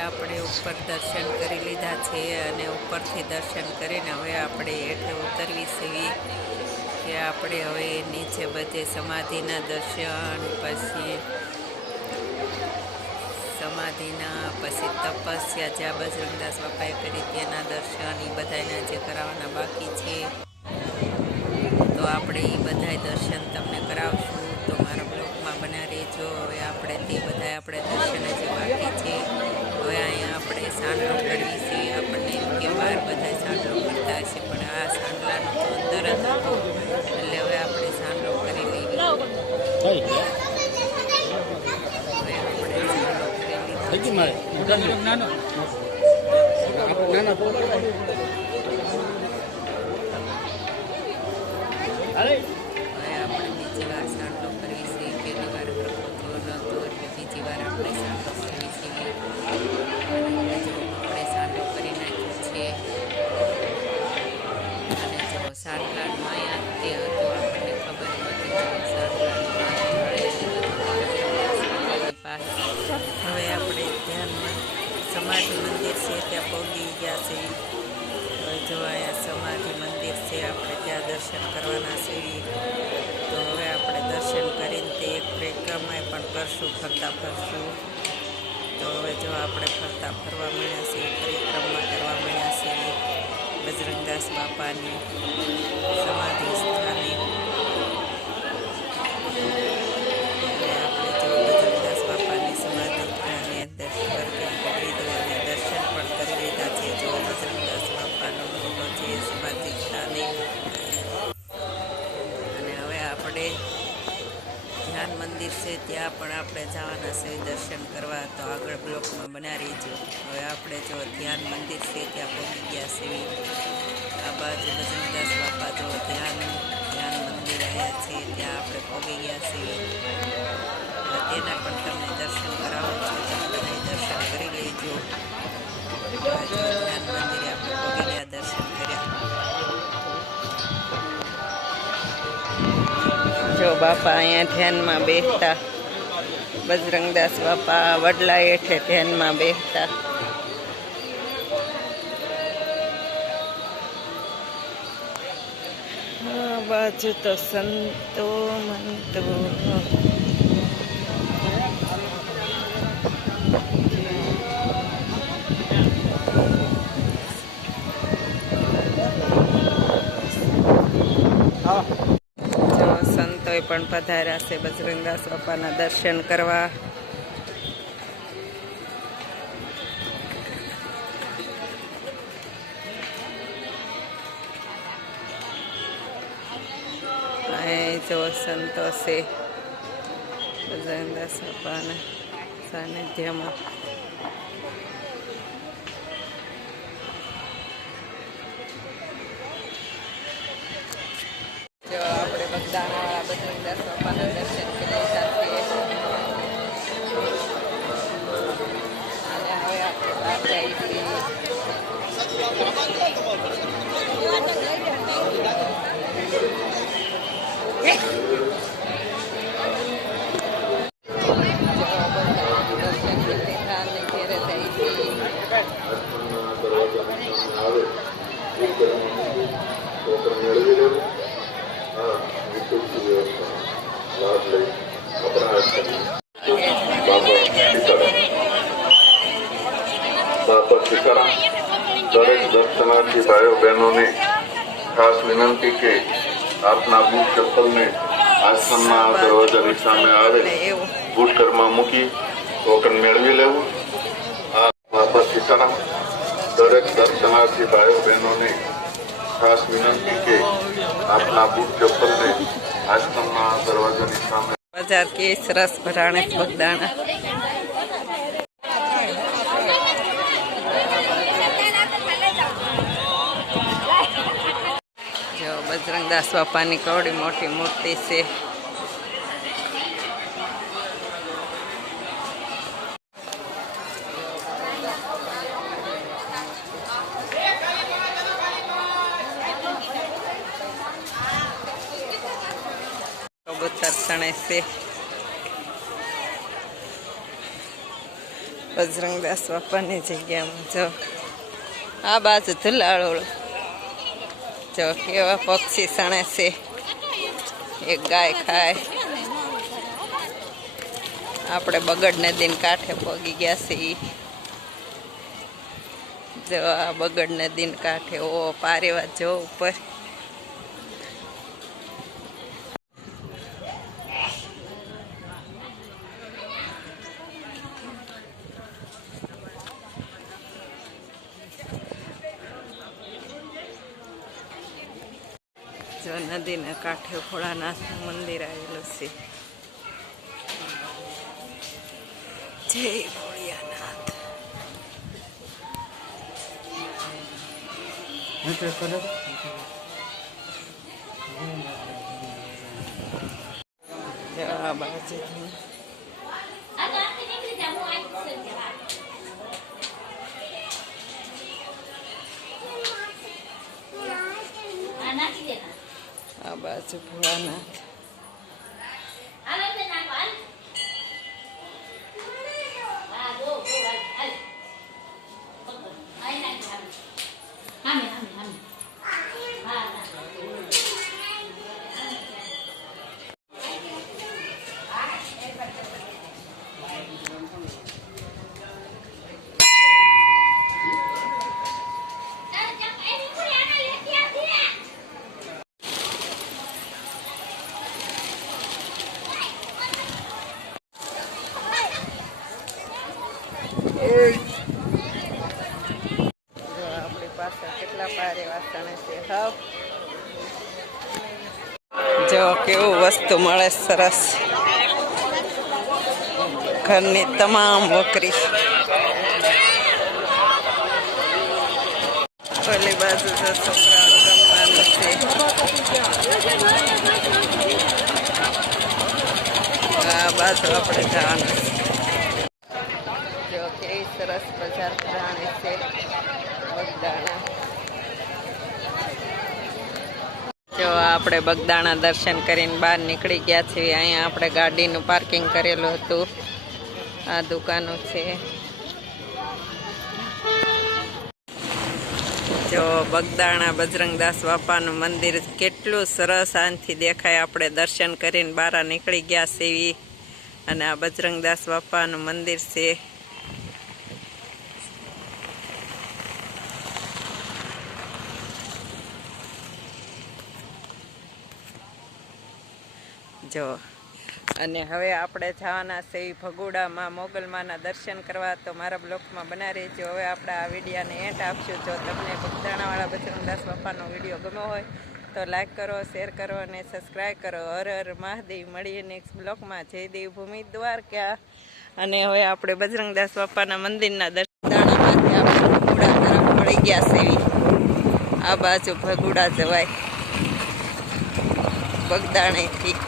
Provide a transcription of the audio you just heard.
આપણે ઉપર દર્શન કરી લીધા છે અને ઉપરથી દર્શન કરીને હવે આપણે હેઠે ઉતરવી છીએ કે આપણે હવે નીચે બધે સમાધિના દર્શન પછી તપસ્યા જ્યાં બજરંગદાસ બાપાએ કરી તેના દર્શન એ બધાના જે કરાવવાના બાકી છે તો આપણે એ બધા દર્શન તમને કરાવશું તો મારા બ્લોગમાં બના રહેજો। હવે આપણે તે બધા આપણે દર્શન જે બાકી છે હવે અહીંયા આપણે સાંડલો કરવી છે। આપણને એમ કે બહાર બધા સાંડલો કરતા હશે પણ આ સાંડલાનો તો અંદર જ હતો એટલે હવે આપણે સાંડલો કરી લેવી। હવે આપણે સાંડલો કરી લીધો હવે આપણે બીજી વાર સાંડલો કરવી છે। પહેલી વાર પ્રકૃતિઓ નહોતો એટલે બીજી વાર આપણે સાંડલો કરવી છે અને જો આપણે સાંડલો કરી નાખ્યો છે અને જો સાંડલાનું અહીંયા તે હતો આપણને ખબર નહોતી પાસે હવે આપણે ધ્યાનમાં સમાધિ મંદિર છે ત્યાં પહોંચી ગયા છે। હવે જો અહીંયા સમાધિ મંદિર છે આપણે ત્યાં દર્શન કરવાના છે તો હવે આપણે દર્શન કરીને તે એક પરિક્રમાએ પણ કરશું ફરતા ફરશું તો હવે જો આપણે ફરતા ફરવા મળ્યા છે પરિક્રમા કરવા મળ્યા છે બજરંગદાસ બાપાની સમાધિ સ્થાને। બજરંગદાસ બાપાની સમાધિ સ્થાને દર્શન કરી દર્શન પણ કરી લીધા છે। જો બજરંગદાસ બાપાનો ફોટો છે સમાધિ સ્થાને અને હવે આપણે ધ્યાન મંદિર છે ત્યાં પણ આપણે જવાના છે દર્શન કરવા તો આગળ બ્લોકમાં બના રહીજો। હવે આપણે જો ધ્યાન મંદિર છે ત્યાં પહોંચી ગયા છે આ બાજુ બજરંગદાસ બાપા જો ધ્યાન મંદિર આવ્યા છે ત્યાં આપણે પહોંચી ગયા છીએ તેના પણ તમને દર્શન કરાવું છું તમે બધા દર્શન કરી લેજો। ધ્યાન મંદિરે આપણે પહોંચી ગયા દર્શન કર્યા જો બાપા અહીંયા ધ્યાનમાં બેસતા બજરંગદાસ બાપા વડલા હેઠે ધ્યાનમાં બેસતા બાજુ તો સંતો મંતો સંતોએ પણ પધાર્યા છે બજરંગદાસ બાપાના દર્શન કરવા। જો સંતો છે બજરંગદાસ બાપાના સાનિધ્યમાં જો આપણે બગદાણા બજરંગદાસ બાપાના દર્શન કરી લીધા છે અને હવે આપણે બહાર જઈએ છીએ। બાપા સીતારામ દરેક દર્શનાર્થી ભાઈઓ બહેનોને ખાસ વિનંતી કે આપના બૂટ ચપ્પલને આશ્રમના દરવાજાની સામે આવે બૂટ ઘરમાં મૂકી ટોકન મેળવી લેવું। બાપા સીતારામ દરેક દર્શનાર્થી ભાઈઓ બહેનોને ખાસ વિનંતી કે આપના બૂટ ચપ્પલને આશ્રમના દરવાજાની સામે બજાર કેસ રસ ભરાણે બગદાણા જો બજરંગદાસ બાપાની કવડી મોટી મૂર્તિ છે। કબૂતર તણે છે બજરંગદાસ બાપાની જગ્યામાં જો આ બાજુ ધુલાળોળ જો કેવા પક્ષી સણે છે. એક ગાય ખાય. આપણે બગડ નદીને કાંઠે પગી ગયા છીએ. જો આ બગડ નદીને કાંઠે ઓ પારેવા જો ઉપર જો નદીના કાંઠે ભોળાનાથનું મંદિર આવેલું છે. જય ભોળિયાનાથ. જો આ બાજુ આ બાજુ ભોળાનાથ. આપણી પાસે કેટલા પારે વાસણ છે. હાવ જો કેવું વસ્તુ મળે સરસ. ઘરની તમામ વકરી. ઓલી બાજુ જો છોકરાઓ રમવાનું છે. આ બાજુ આપણે જવાનું છે. જો કેવી સરસ બજાર ભરાણી છે. બગદાણા જો આપણે બગદાણા દર્શન કરીને બહાર નીકળી ગયા છીએ. અહીંયા આપણે ગાડીનું પાર્કિંગ કરેલું હતું. આ દુકાનો છે. જો બગદાણા બજરંગદાસ બાપાનું મંદિર કેટલું સરસ આનથી દેખાય. આપણે દર્શન કરીને બહાર નીકળી ગયા છીએ અને આ બજરંગદાસ બાપાનું મંદિર છે. જો અને હવે આપણે જવાના છે ભગોડામાં મોગલમાના દર્શન કરવા. તો મારા બ્લોગમાં બના રહેજો. હવે આપણે આ વિડીયોને એન્ડ આપશું. જો તમને બગદાણાવાળા બજરંગદાસ બાપાનો વિડીયો ગમ્યો હોય તો લાઈક કરો, શેર કરો અને સબસ્ક્રાઈબ કરો. હર હર મહાદેવ. મળીએ નેક્સ્ટ બ્લોગમાં. જય દેવભૂમિ દ્વારકા. અને હવે આપણે બજરંગદાસ બાપાના મંદિરના દર્શનમાંથી આપણે ભગોડા તરફ મળી ગયા છે. આ બાજુ ભગોડા જવાય બગદાણેથી.